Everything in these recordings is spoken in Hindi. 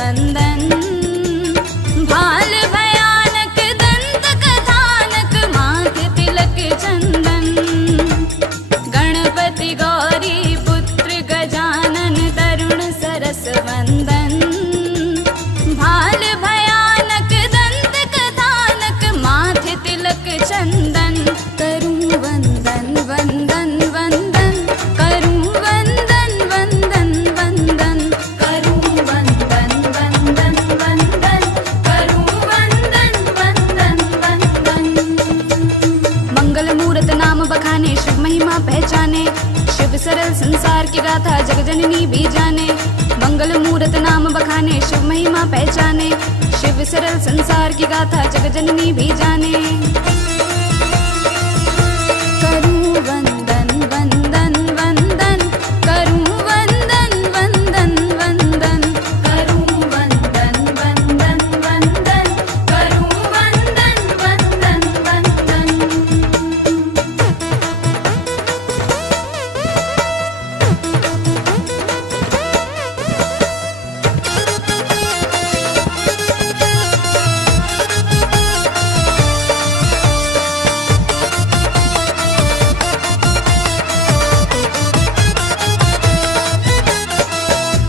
वंदन। भाल भयानक दंत कथानक माथे तिलक चंदन। गणपति गौरी पुत्र गजानन तरुण सरस वंदन। भाल भयानक दंत कथानक माथे तिलक चंदन। करूं वंदन वंदन वंदन, करूं वंदन वंदन वंदन, करूं वंदन वंदन वंदन, करूं वंदन वंदन वंदन। मंगल मूरत नाम बखाने, शिव महिमा पहचाने, शिव सरल संसार की गाथा जग जननी भी जाने। मंगल मूरत नाम बखाने, शिव महिमा पहचाने, शिव सरल संसार की गाथा जग जननी भी जाने। करूं वंदन वंदन वंदन, करूं वंदन वंदन वंदन, करूं वंदन वंदन वंदन, करूं वंदन वंदन वंदन।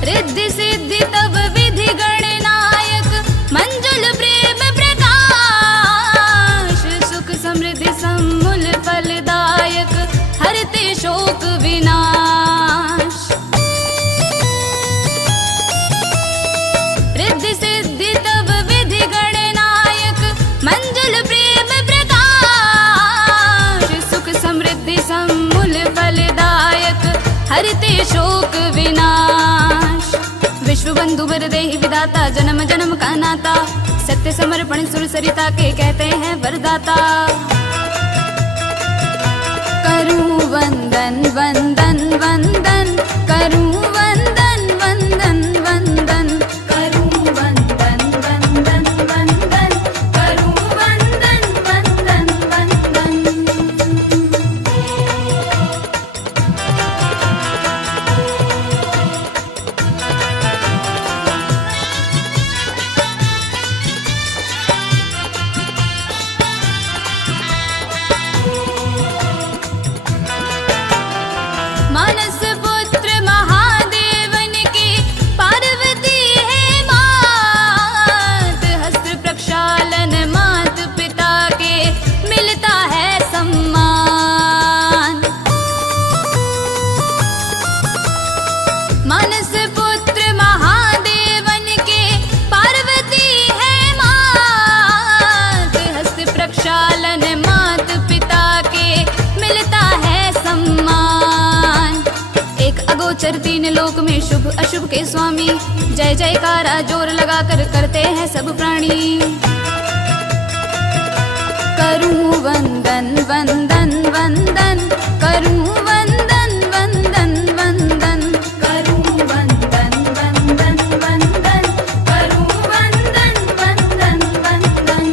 रिद्धि सिद्धि तब विधि गणनायक, मंजुल प्रेम प्रकाश। सुख समृद्धि समूल फलदायक, हरते शोक विनाश। रिद्धि सिद्धि तब विधि गणनायक, मंजुल प्रेम प्रकाश। सुख समृद्धि समूल फलदायक, हरते शोक विनाश। विश्व बंधु वरदेहि विधाता, जन्म जन्म का नाता, सत्य समर्पण सुर सरिता के कहते हैं वरदाता। करूं वंदन वंदन वंदन, करूं वंदन वंदन वंदन, करूं वंदन वंदन वंदन, करूं वंदन वंदन वंदन। मानस पुत्र महादेवन की पार्वती है मात। हस्त प्रक्षालन मात पिता के मिलता है सम्मान। मानस पुत्र महादेवन के पार्वती है मात। हस्त प्रक्षालन मात पिता के मिलता है सम्मान। एक अगोचर तीन लोक में शुभ अशुभ के स्वामी, जय जयकारा जोर लगाकर करते हैं सब प्राणी। करूं वंदन वंदन वंदन, करूं वंदन वंदन वंदन, करूं वंदन वंदन वंदन, करूं वंदन वंदन वंदन।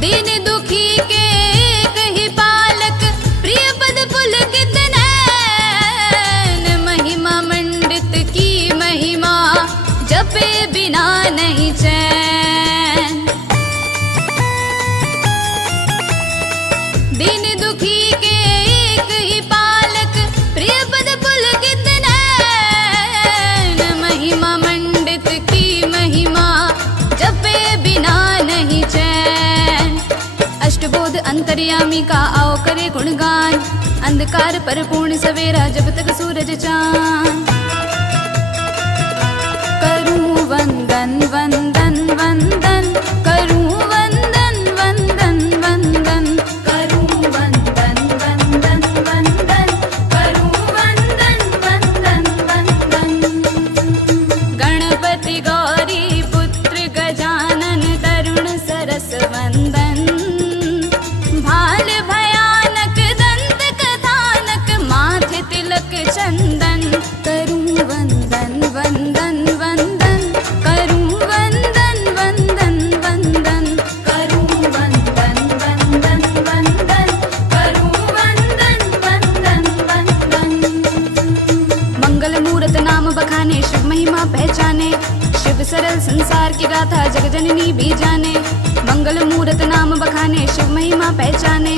दीन दुखी के एक ही पालक, प्रिय पद पुलकित नैन। महिमा मंडित की महिमा, जपे बिना नहीं चैन। दीन दुखी के एक ही पालक, प्रिय पद पुलकित नैन। महिमा मंडित की महिमा, जपे बिना नहीं चैन। अष्टबोध अंतर्यामी का आओ करे गुणगान, अंधकार पर पूर्ण सवेरा जब तक सूरज चांद। करूं वंदन वंदन वंदन, करूं वंदन वंदन वंदन, करूं वंदन वंदन वंदन, करूं वंदन वंदन वंदन। गणपति गौरी पुत्र गजानन तरुण सरस वंदन। भाल भयानक दंत कथानक संसार की गाथा जग जननी भी जाने। मंगल मूरत नाम बखाने शिव महिमा पहचाने।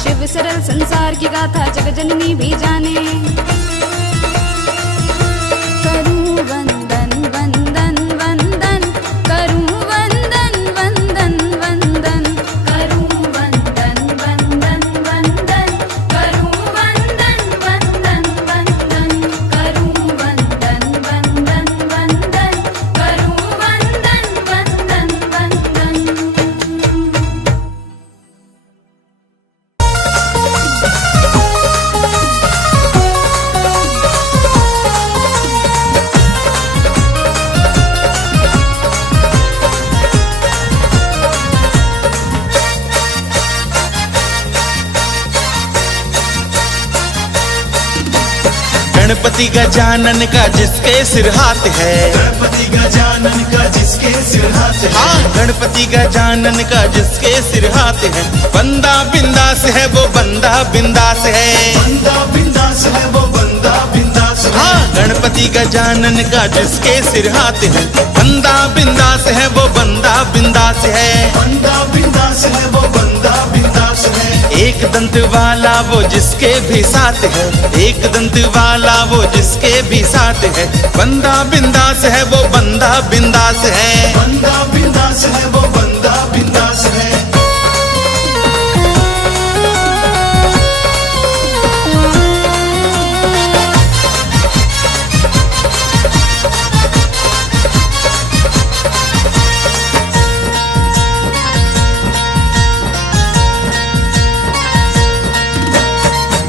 शिव सरल संसार की गाथा जग जननी भी जाने। करूं वंदन वंदन वंदन, करूं वंदन वंदन वंदन, करूं वंदन वंदन वंदन, करूं वंदन वंदन वंदन, करूं वंदन वंदन वंदन, करूं वंदन वंदन वंदन। गणपति गजानन का जिसके सिर हाथ है, गणपति गजानन का जिसके सिर हाथ है। हाँ गणपति गजानन का जिसके सिर हाथ है, बंदा बिंदास है वो बंदा बिंदास है। बंदा बिंदास है वो बंदा बिंदास है। हाँ गणपति गजानन का जिसके सिर हाथ है, बंदा बिंदास है वो बंदा बिंदास है। बंदा बिंदास है वो बंदा बिंदास है। एक दंत वाला वो जिसके भी साथ है, एक दंत वाला वो जिसके भी साथ है, बंदा बिंदास है वो बंदा बिंदास है। बंदा बिंदास है वो बंदा बिंदास है।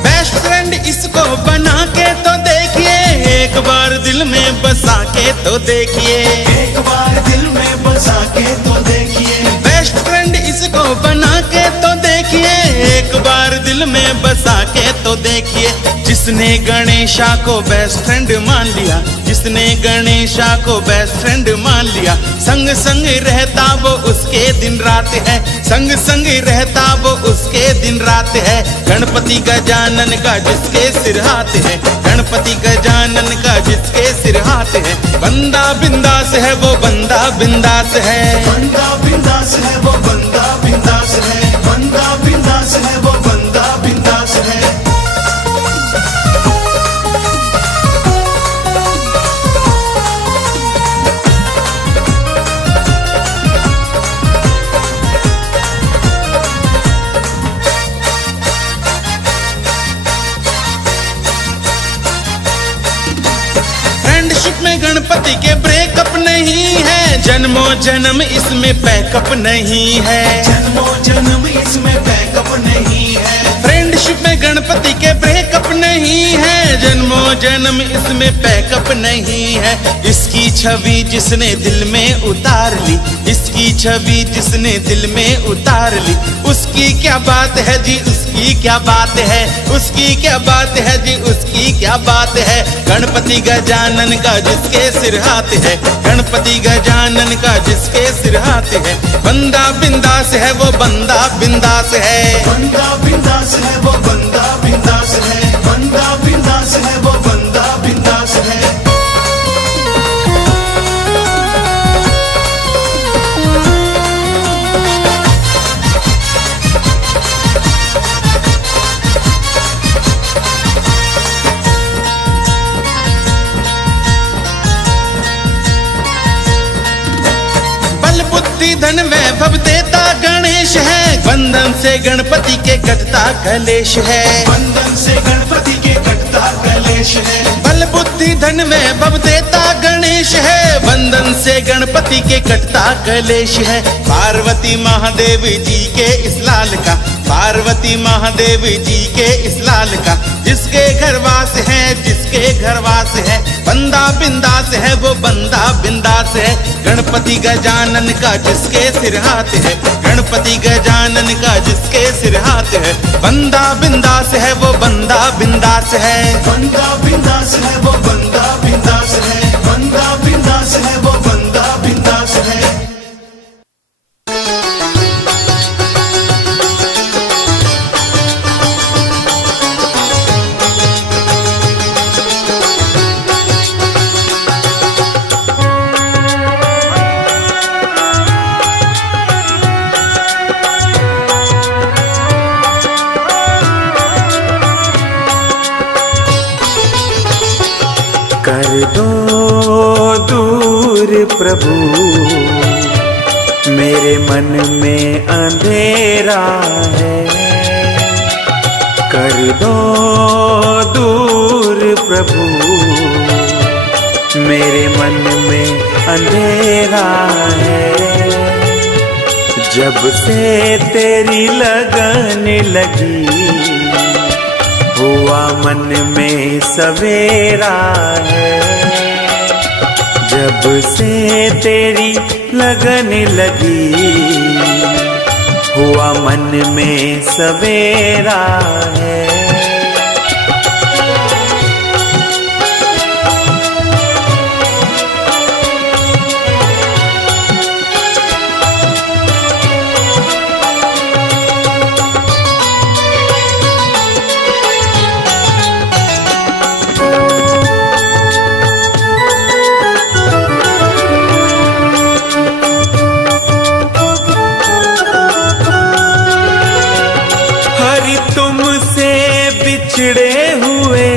बेस्ट फ्रेंड इसको बना के तो देखिए, एक बार दिल में बसा के तो देखिए। एक बार दिल में बसा के तो देखिए। बेस्ट फ्रेंड इसको बना के तो देखिए, एक बार दिल में बसा के तो देखिए। जिसने गणेशा को बेस्ट फ्रेंड मान लिया, जिसने गणेशा को बेस्ट फ्रेंड मान लिया, संग संग रहता वो उसके दिन रात है, संग संग रहता वो उसके दिन रात है। गणपति गजानन का जिसके सिर हाथ है, गणपति गजानन का जिसके सिर हाथ है, बंदा बिंदास है वो बंदा बिंदास है। बंदा बिंदास है वो बंदा बिंदास है। बंदा बिंदास है वो बंदा बिंदास है। फ्रेंडशिप में गणपति के ब्रेकअप नहीं है, जन्मों जन्म इसमें पैकअप नहीं है। जन्मों जन्म इसमें बैकअप नहीं है। फ्रेंडशिप में गणपति के ब्रेकअप नहीं है, जन्मों जन्म इसमें पैकअप नहीं है। इसकी छवि जिसने दिल में उतार ली, इसकी छवि जिसने दिल में उतार ली, उसकी क्या बात है जी, उसकी क्या बात है, उसकी क्या बात है जी, उसकी क्या बात है। गणपति गजानन का जिसके सिर हाथ है, गणपति गजानन का जिसके सिर हाथ है, बंदा बिंदास है वो बंदा बिंदास है। बंदा बिंदास है वो बंदा बिंदास है। बंदा बिंदास है वो बंदा बिंदास है। बल बुद्धि धन वैभव देता गणेश है, बंधन से गणपति के कटता कलेश है। बंधन से गणपति के कटता कलेश है। बल बुद्धि धन वैभव देता गणेश है, बंधन से गणपति के कटता कलेश है। पार्वती महादेव जी के इस लाल का, पार्वती महादेव जी के इस लाल का, जिसके घर वास है, जिसके घर वास है, बंदा बिंदास है वो बंदा बिंदास है। गणपति गजानन का जिसके सिर हाथ है, गणपति गजानन का जिसके सिर हाथ है, बंदा बिंदास है वो बंदा बिंदास है। बंदा बिंदास है वो बंदा बिंदास है। बंदा बिंदास है वो बंदा बिंदास है। दूर प्रभु, मेरे मन में अंधेरा है। कर दो दूर प्रभु, मेरे मन में अंधेरा है। जब से तेरी लगन लगी, हुआ मन में सवेरा है। जब से तेरी लगन लगी, हुआ मन में सवेरा है। तुमसे बिछड़े हुए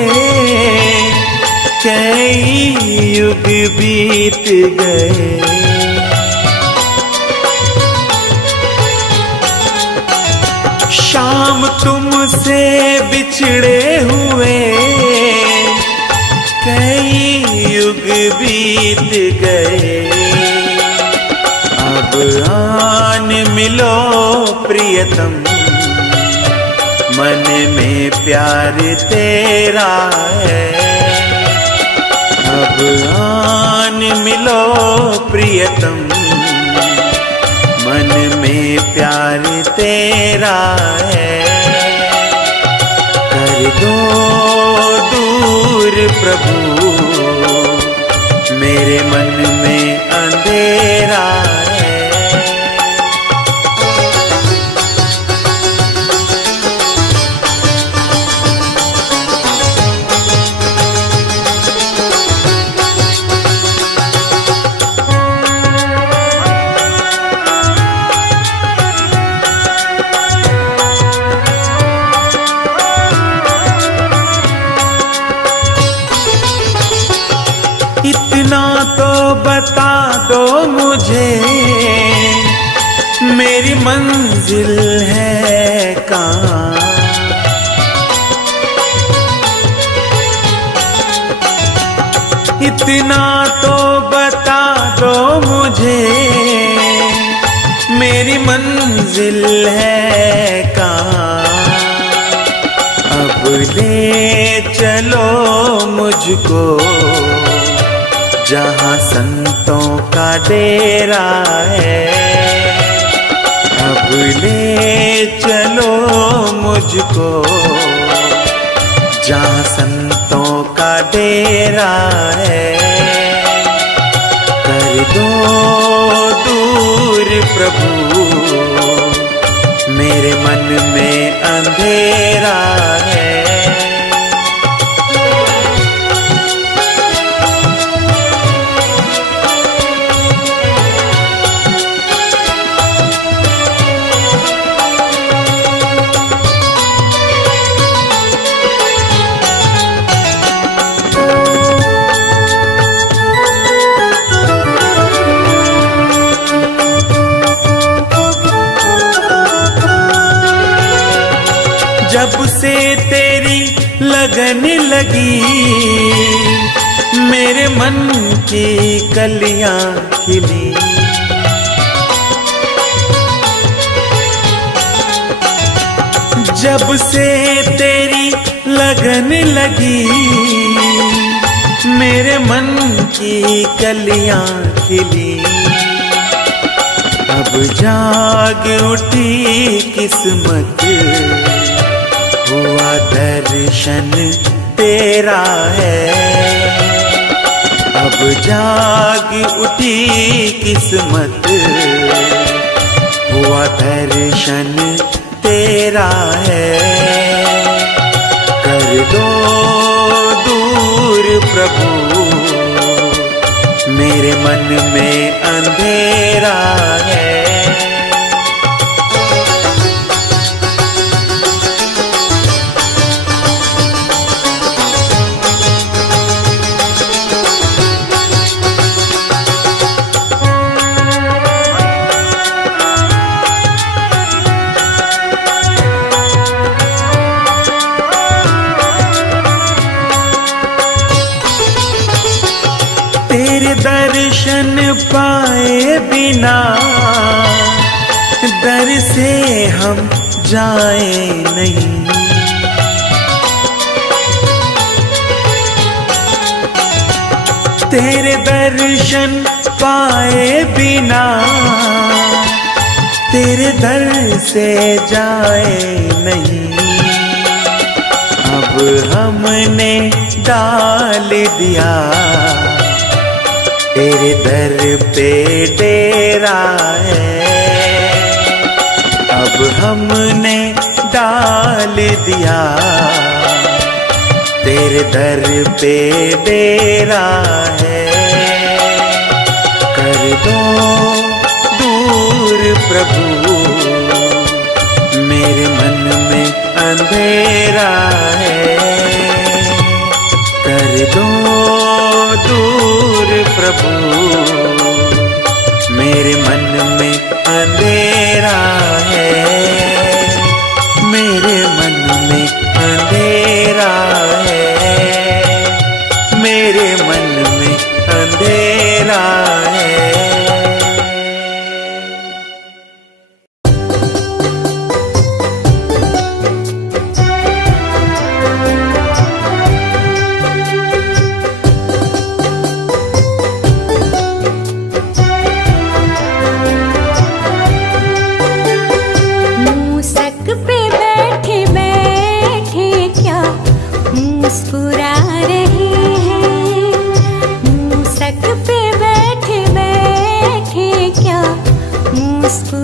कई युग बीत गए। शाम तुमसे बिछड़े हुए कई युग बीत गए। अब आन मिलो प्रियतम, मन में प्यार तेरा है। अब आन मिलो प्रियतम, मन में प्यार तेरा है। कर दो दूर प्रभु, मेरे मन में अंधेरा है। इतना तो बता दो मुझे, मेरी मंजिल है कहाँ। इतना तो बता दो मुझे, मेरी मंजिल है कहाँ। अब ले चलो मुझको जहाँ संतों का डेरा है। अब ले चलो मुझको जहाँ संतों का डेरा है। कर दो दूर प्रभु, मेरे मन में अंधेरा है। जब से तेरी लगन लगी, मेरे मन की कलियां खिली। जब से तेरी लगन लगी, मेरे मन की कलियां खिली। अब जाग उठी किस्मत, हुआ दर्शन तेरा है। अब जाग उठी किस्मत, हुआ दर्शन तेरा है। कर दो दूर प्रभु, मेरे मन में अंधेरा है। दर्शन पाए बिना दर से हम जाए नहीं। तेरे दर्शन पाए बिना तेरे दर से जाए नहीं। अब हमने डाल दिया तेरे दर पे डेरा है। अब हमने डाल दिया तेरे दर पे डेरा है। कर दो दूर प्रभु मेरे मन में अंधेरा है। कर दो दूर प्रभु मेरे मन में अंधेरा है। मेरे मन में अंधेरा है। मेरे मन में अंधेरा है। मुस्कुरा रहे हैं, मूसक पे बैठे बैठे क्या मुस्कुरा